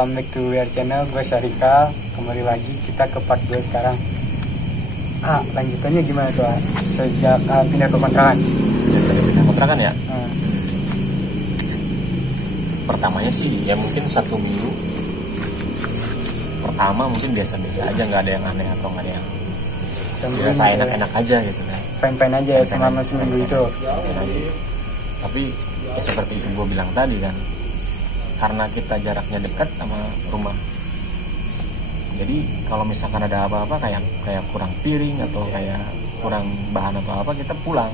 welcome back to our channel. Gue Syarika, kembali lagi kita ke part 2 sekarang. Lanjutannya gimana tuh? Sejak pindah ke kontrakan. Pindah kontrakan ya? Pertamanya sih ya mungkin 1 minggu pertama mungkin biasa-biasa aja, nggak ada yang aneh atau nggak ada yang biasa, enak-enak aja gitu kan. Fine-fine aja ya selama seminggu itu. Tapi ya seperti itu gue bilang tadi kan, karena kita jaraknya dekat sama rumah, jadi kalau misalkan ada apa-apa kayak kurang piring atau kayak kurang bahan atau apa, kita pulang.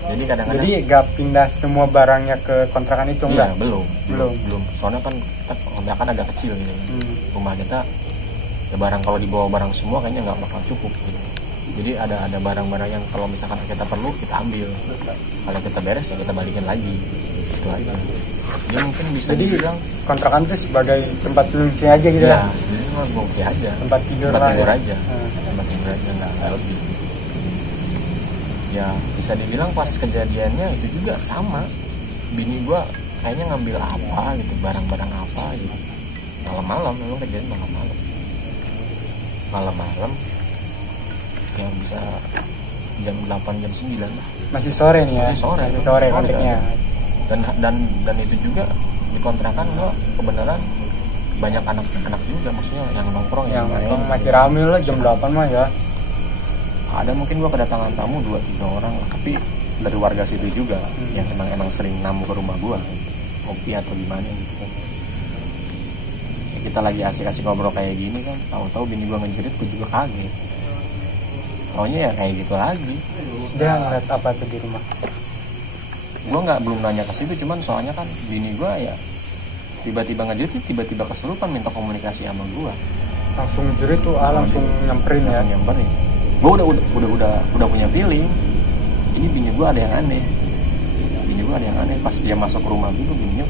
Jadi kadang-kadang jadi gak pindah semua barangnya ke kontrakan itu enggak? Belum. Soalnya kan kita kontrakan agak kecil gitu. Rumah kita ya barang, kalau dibawa barang semua kayaknya nggak bakal cukup gitu. Jadi ada barang-barang yang kalau misalkan kita perlu kita ambil, kalau kita beres ya kita balikin lagi, itu aja. Jadi mungkin bisa dibilang kontrakan itu sebagai tempat pengungsi aja gitu ya? Jadi cuma pengungsi aja, tempat tidur aja, nggak lebih. Ya bisa dibilang pas kejadiannya itu juga sama, bini gua kayaknya ngambil apa gitu, barang-barang apa gitu, malam-malam. Memang kejadian malam-malam yang bisa jam 8 jam 9 lah. Masih sore nih ya? Masih sore kontaknya. Dan itu juga di kontrakan gua kebenaran banyak anak-anak juga, maksudnya yang nongkrong yang masih rame lah jam 8 mah ya. Ada mungkin gua kedatangan tamu 2-3 orang lah, tapi dari warga situ juga yang emang sering namu ke rumah gua, kopi atau gimana gitu kan. Ya, kita lagi asik-asik ngobrol kayak gini kan, tahu-tahu bini gua ngejerit, gua juga kaget. Taunya ya kayak gitu lagi. Dia ngeliat apa tuh di rumah? Gua belum nanya ke situ, cuman soalnya kan bini gua ya tiba-tiba ngejerit, tiba-tiba kesurupan minta komunikasi sama gua. Langsung jerit tuh, langsung nyamperin ya? Langsung nyamperin. Gue udah punya feeling ini bini gue ada yang aneh. Pas dia masuk rumah gitu, bininya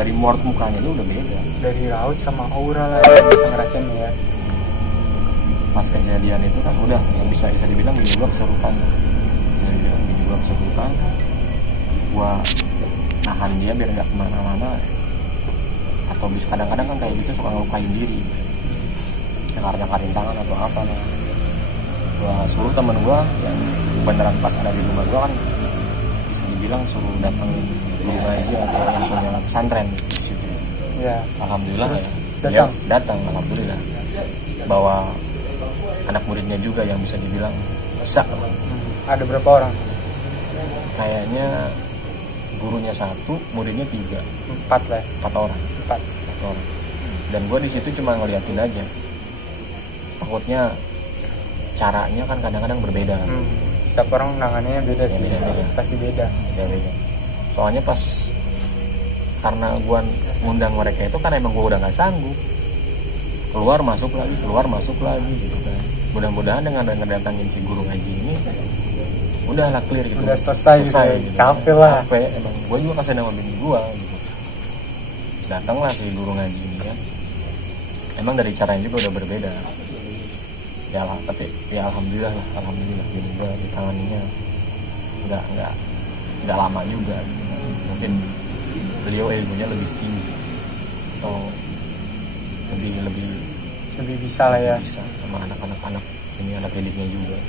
dari mort mukanya dia udah beda, dari raut sama aura lah yang bisa ngerasain ya. Pas kejadian itu kan udah yang bisa dibilang bini gue kesurupan. Gue nahan dia biar nggak kemana-mana, atau bisa kadang-kadang kan kayak gitu suka ngelukain diri, nyakar-nyakarin tangan atau apa lah. Gua suruh temen gue yang beneran pas ada di rumah gue kan, bisa dibilang suruh datangin guru ngaji atau yang punya pesantren di situ. Ya. Alhamdulillah ya. Datang alhamdulillah. Bawa anak muridnya juga yang bisa dibilang bisa. Ada berapa orang? Kayaknya gurunya 1, muridnya 3. 4 lah. 4 orang. Dan gue di situ cuma ngeliatin aja. Takutnya caranya kan kadang-kadang berbeda. Setiap orang nangannya beda sih. Beda. Pasti beda. Soalnya pas karena gua ngundang mereka itu kan emang gua udah nggak sanggup, keluar masuk lagi gitu kan. Mudah-mudahan dengan datangin si guru ngaji ini udahlah clear gitu. Udah selesai gitu. Capek lah. Emang gua juga kasih nama bini gua gitu. Datanglah si guru ngaji ini kan. Emang dari caranya juga udah berbeda. Ya lah, tapi ya alhamdulillah bini gue ditanganinya nggak lama juga gitu. Mungkin beliau ilmunya lebih tinggi atau lebih bisa lah ya, bisa sama anak ini, anak didiknya juga.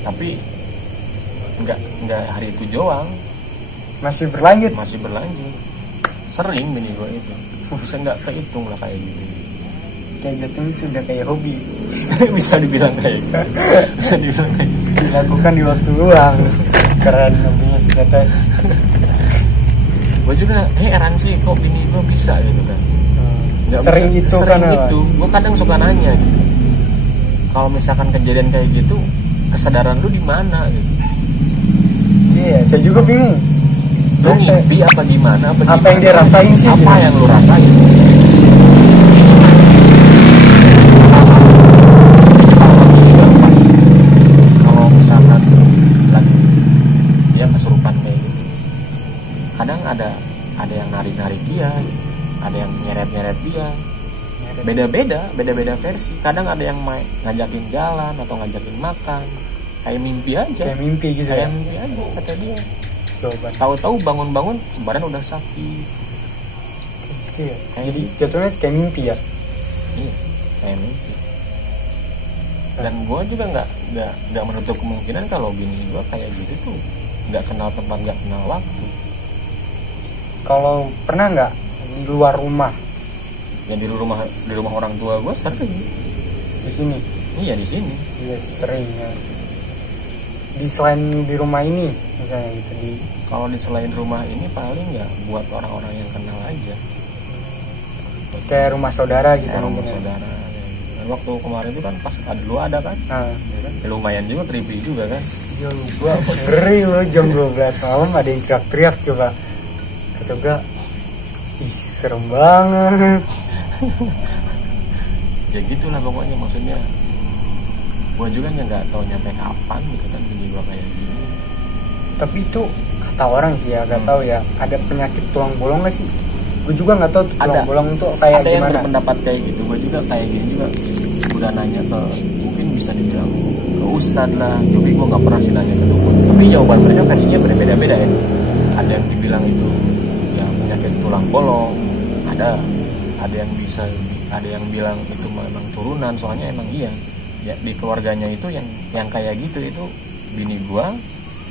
Tapi nggak hari itu doang, masih berlanjut. Sering bini gue itu bisa nggak kehitung lah kayak gitu. Kayak gitu sudah kayak hobi. bisa dibilang kayak dilakukan di waktu luang. Keren hobinya si Tete. Gue juga heran sih kok bini gue bisa gitu kan. Sering itu. Gue kadang suka nanya gitu, kalau misalkan kejadian kayak gitu kesadaran lu di mana gitu. Iya, saya juga bingung. Lu mimpi apa gimana? Apa yang dia rasain sih? Apa yang lu rasain? Kalau misalkan lagi dia kesurupan kayak gitu, kadang ada yang narik dia, ada yang nyeret dia, beda-beda versi. Kadang ada yang ngajakin jalan atau ngajakin makan, kayak mimpi aja. Kayak mimpi gitu. Kayak mimpi aja kata dia. Coba. Tahu-tahu bangun-bangun sebadan udah sakit. gitu ya. Kayak Jadi gitu. jatuhnya kayak mimpi ya. Iya, kayak mimpi. Dan gue juga nggak menutup kemungkinan kalau bini gue kayak gitu tuh nggak kenal tempat, nggak kenal waktu. Kalau pernah nggak di luar rumah? Ya di rumah orang tua gue sering. Di sini? Iya di sini. Iya sering ya. Di selain di rumah ini misalnya gitu di. Kalau di selain rumah ini paling nggak buat orang-orang yang kenal aja. Kayak rumah saudara gitu. Kayak rumah mungkin ya. saudara. Dan waktu kemarin itu kan pas dulu ada kan, ya kan? Ya lumayan juga creepy juga kan. Ya lu gua ngeri lo jam 12 malam ada yang teriak-teriak coba. Kata gua, ih serem banget. Ya gitulah pokoknya, maksudnya gue juga nggak tahu nyampe kapan gitu kan bini gue kayak gini. Tapi itu kata orang sih ya, gak tahu ya. Ada penyakit tulang bolong gak sih? Gue juga nggak tahu tuh tulang bolong itu kayak ada yang gimana. berpendapat kayak gitu. Gue juga kayak gini juga udah nanya ke, mungkin bisa dibilang ke ustad lah, tapi gue nggak pernah sih nanya ke dukun. Tapi jawaban mereka versinya berbeda-beda ya. Ada yang dibilang itu ya penyakit tulang bolong, ada yang bilang itu memang turunan, soalnya emang iya ya, di keluarganya itu yang kayak gitu itu bini gua,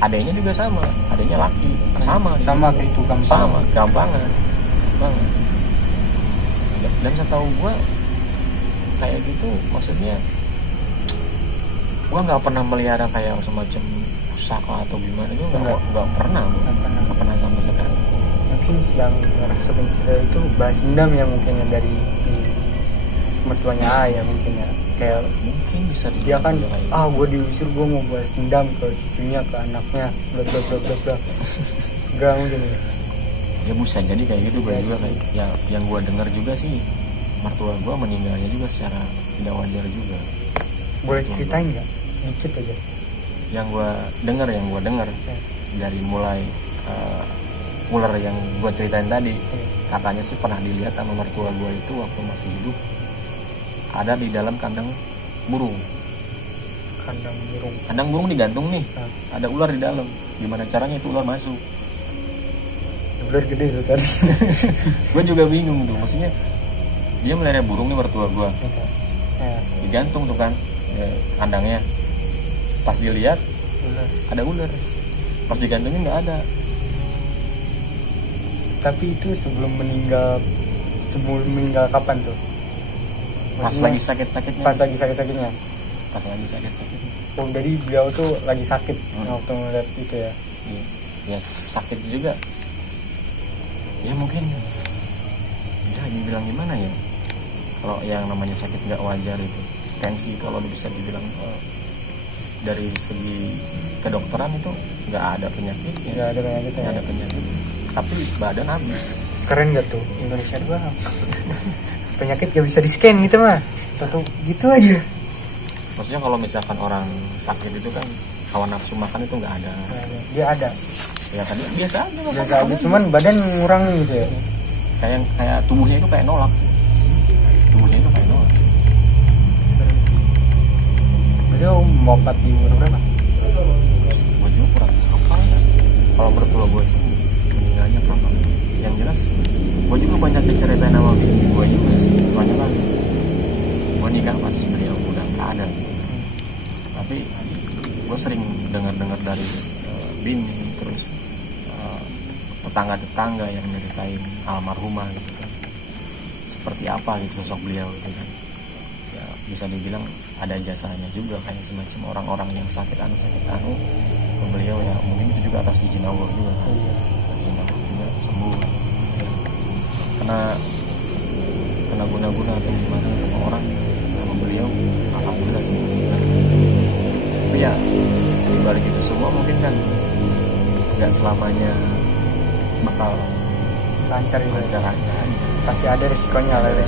adanya juga sama, adanya laki sama Kayak itu gampangan. Dan setahu gua kayak gitu, maksudnya gua nggak pernah melihara kayak semacam pusaka atau gimana, juga nggak pernah sama sekali. Mungkin yang ngerasa benci itu balas dendam ya, mungkin ya dari si mertuanya ayah mungkin ya. Kayak Mungkin bisa dia kan dibilang kayak gitu. gue diusir, gue mau balas dendam ke cucunya, ke anaknya, bla bla bla bla bla. Enggak mungkin ya. Ya bisa jadi kayak gitu. Gue juga kayak ya, yang gue dengar juga sih mertua gue meninggalnya juga secara tidak wajar juga. Boleh ceritain nggak sedikit aja? Yang gue dengar Ya. dari mulai ular yang gue ceritain tadi, katanya sih pernah dilihat sama mertua gue itu waktu masih hidup, ada di dalam kandang burung. Kandang burung digantung nih, ada ular di dalam. Gimana caranya itu ular masuk? Ular gede loh tadi. Gue juga bingung tuh, maksudnya dia melihara burung nih mertua gue, digantung tuh kan kandangnya. Pas dilihat ada ular, pas digantungin nggak ada. Tapi itu sebelum meninggal kapan tuh? Pas lagi sakit-sakitnya. Pas lagi sakit-sakitnya. Oh, jadi beliau tuh lagi sakit waktu ngeliat itu ya. Ya sakit juga. Ya mungkin ya dibilang gimana ya, kalau yang namanya sakit nggak wajar itu tensi, kalau bisa dibilang dari segi kedokteran itu nggak ada penyakitnya. Nggak ada penyakit. Tapi badan habis. Keren gak tuh Indonesia doang. Penyakit gak bisa di scan gitu mah. Tuh gitu aja. Maksudnya kalau misalkan orang sakit itu kan hawa nafsu makan itu nggak ada. Dia ada. Ya kan biasa aja. Cuman badan ngurang gitu ya. Kayak tubuhnya itu kayak nolak. Beliau wafat di umur berapa? Gue juga kurang hafal ya. Kalau mertua gue itu meninggalnya kapan? Yang jelas gue juga banyak diceritain sama bini gue juga sih. Soalnya kan gue nikah pas beliau udah nggak ada. Tapi gue sering dengar dari bini, terus tetangga-tetangga yang nyeritain almarhumah gitu kan, seperti apa gitu sosok beliau gitu kan. Ya bisa dibilang ada jasanya juga, kayak semacam orang-orang yang sakit anu beliau ya, mungkin itu juga atas izin Allah juga kan. Atas izin Allah juga sembuh kena guna-guna atau gimana sama orang, sama beliau alhamdulillah sembuh. Tapi ya dibalik itu semua mungkin kan nggak selamanya bakal lancar aja. aja. Pasti ada resikonya lah ya.